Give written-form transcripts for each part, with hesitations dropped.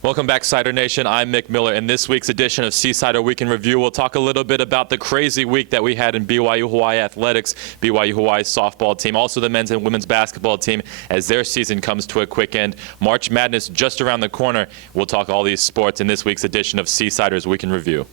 Welcome back, Cider Nation. I'm Myck Miller. In this week's edition of Seasider Week in Review, we'll talk a little bit about the crazy week that we had in BYU Hawaii athletics, BYU Hawaii's softball team, also the men's and women's basketball team as their season comes to a quick end. March Madness just around the corner. We'll talk all these sports in this week's edition of Seasider's Week in Review.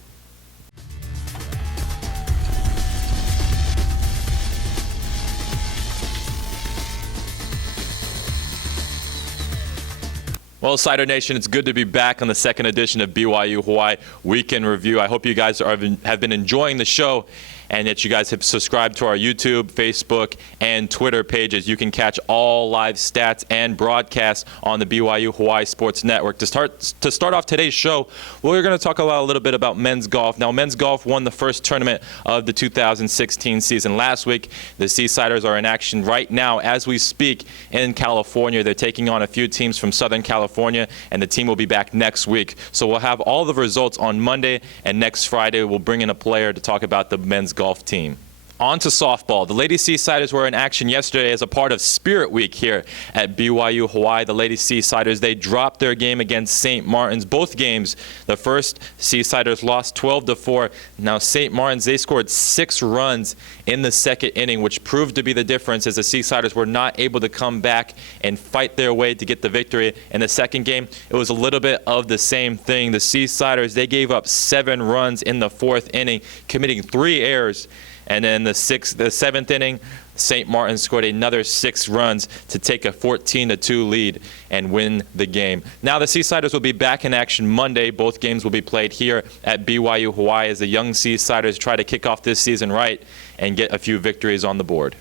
Well, Cider Nation, it's good to be back on the second edition of BYU Hawaii Week in Review. I hope you guys have been enjoying the show and that you guys have subscribed to our YouTube, Facebook, and Twitter pages. You can catch all live stats and broadcasts on the BYU Hawaii Sports Network. To start off today's show, we're going to talk a little bit about men's golf. Now, men's golf won the first tournament of the 2016 season last week. The Seasiders are in action right now as we speak in California. They're taking on a few teams from Southern California, and the team will be back next week. So we'll have all the results on Monday, and next Friday we'll bring in a player to talk about the men's golf team. On to softball. The Lady Seasiders were in action yesterday as a part of Spirit Week here at BYU Hawaii. The Lady Seasiders, they dropped their game against St. Martin's. Both games, the first, Seasiders lost 12-4. Now St. Martin's, they scored 6 runs in the second inning, which proved to be the difference as the Seasiders were not able to come back and fight their way to get the victory. In the second game, it was a little bit of the same thing. The Seasiders, they gave up 7 runs in the fourth inning, committing 3 errors. And then the seventh inning, St. Martin scored another 6 runs to take a 14-2 lead and win the game. Now the Seasiders will be back in action Monday. Both games will be played here at BYU Hawaii as the young Seasiders try to kick off this season right and get a few victories on the board.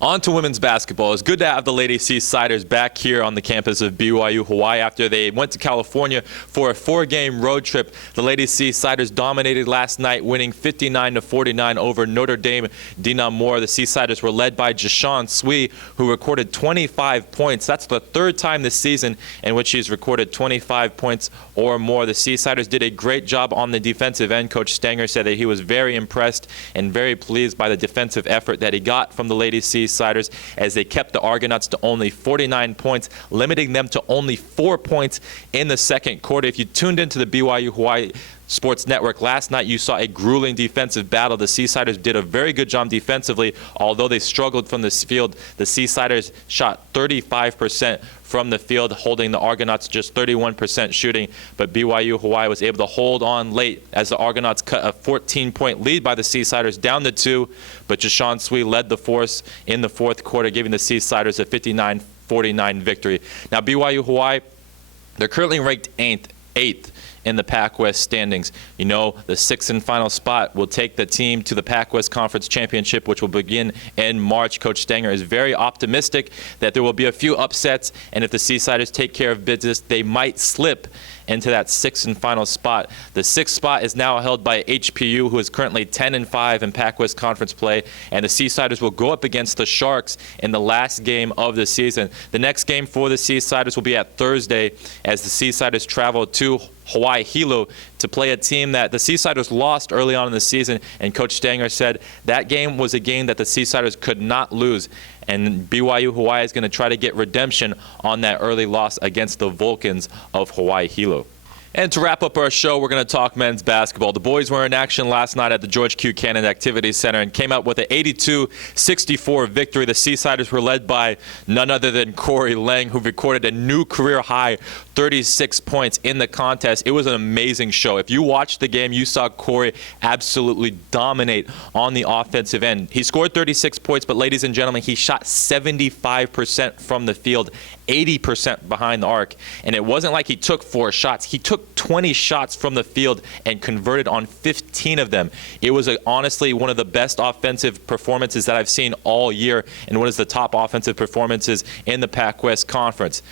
On to women's basketball. It's good to have the Lady Seasiders back here on the campus of BYU Hawaii after they went to California for a 4-game road trip. The Lady Seasiders dominated last night, winning 59-49 over Notre Dame Dinamore. The Seasiders were led by Jashawn Swee, who recorded 25 points. That's the 3rd time this season in which he's recorded 25 points or more. The Seasiders did a great job on the defensive end. Coach Stanger said that he was very impressed and very pleased by the defensive effort that he got from the Lady Seasiders as they kept the Argonauts to only 49 points, limiting them to only 4 points in the second quarter. If you tuned into the BYU Hawaii Sports Network last night, you saw a grueling defensive battle. The Seasiders did a very good job defensively. Although they struggled from this field, the Seasiders shot 35% from the field, holding the Argonauts just 31% shooting. But BYU Hawaii was able to hold on late as the Argonauts cut a 14-point lead by the Seasiders down to 2. But Jashawn Swee led the force in the fourth quarter, giving the Seasiders a 59-49 victory. Now BYU Hawaii, they're currently ranked 8th in the Pac-West standings. You know, the 6th and final spot will take the team to the Pac-West Conference Championship, which will begin in March. Coach Stanger is very optimistic that there will be a few upsets, and if the Seasiders take care of business, they might slip into that 6th and final spot. The 6th spot is now held by HPU, who is currently 10-5 in Pac-West Conference play, and the Seasiders will go up against the Sharks in the last game of the season. The next game for the Seasiders will be at Thursday as the Seasiders travel to Hawaii Hilo to play a team that the Seasiders lost early on in the season, and Coach Stanger said that game was a game that the Seasiders could not lose, and BYU Hawaii is going to try to get redemption on that early loss against the Vulcans of Hawaii Hilo. And to wrap up our show, we're going to talk men's basketball. The boys were in action last night at the George Q. Cannon Activities Center and came out with an 82-64 victory. The Seasiders were led by none other than Corey Lang, who recorded a new career high 36 points in the contest. It was an amazing show. If you watched the game, you saw Corey absolutely dominate on the offensive end. He scored 36 points, but ladies and gentlemen, he shot 75% from the field, 80% behind the arc. And it wasn't like he took 4 shots. He took 20 shots from the field and converted on 15 of them. It was honestly one of the best offensive performances that I've seen all year, and one of the top offensive performances in the Pac-West Conference.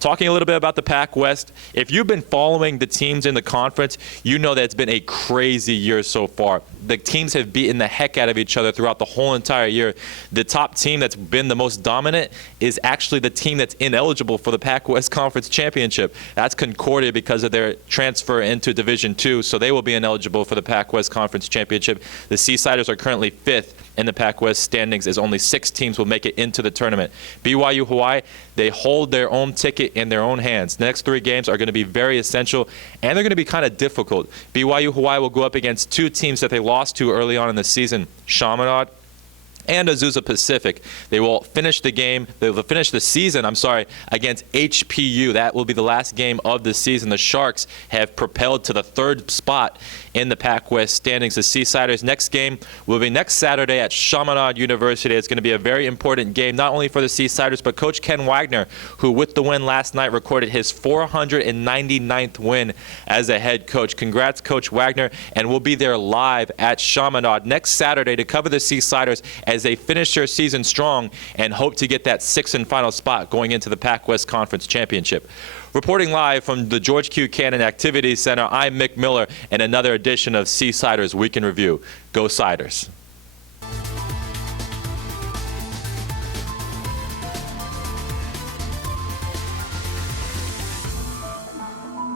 Talking a little bit about the Pac-West, if you've been following the teams in the conference, you know that it's been a crazy year so far. The teams have beaten the heck out of each other throughout the whole entire year. The top team that's been the most dominant is actually the team that's ineligible for the Pac-West Conference Championship. That's Concordia because of their transfer into Division II, so they will be ineligible for the Pac-West Conference Championship. The Seasiders are currently 5th in the Pac-West standings as only 6 teams will make it into the tournament. BYU Hawaii, they hold their own ticket fate in their own hands. The next 3 games are going to be very essential, and they're going to be kind of difficult. BYU Hawaii will go up against 2 teams that they lost to early on in the season, Chaminade and Azusa Pacific. They will finish the game, they will finish the season, against HPU. That will be the last game of the season. The Sharks have propelled to the 3rd spot in the Pac-West standings. The Seasiders' next game will be next Saturday at Chaminade University. It's going to be a very important game, not only for the Seasiders, but Coach Ken Wagner, who with the win last night recorded his 499th win as a head coach. Congrats, Coach Wagner, and we'll be there live at Chaminade next Saturday to cover the Seasiders as they finish their season strong and hope to get that 6th and final spot going into the Pac-West Conference Championship. Reporting live from the George Q. Cannon Activities Center, I'm Myck Miller, and another edition of Seasider's Week in Review. Go Siders.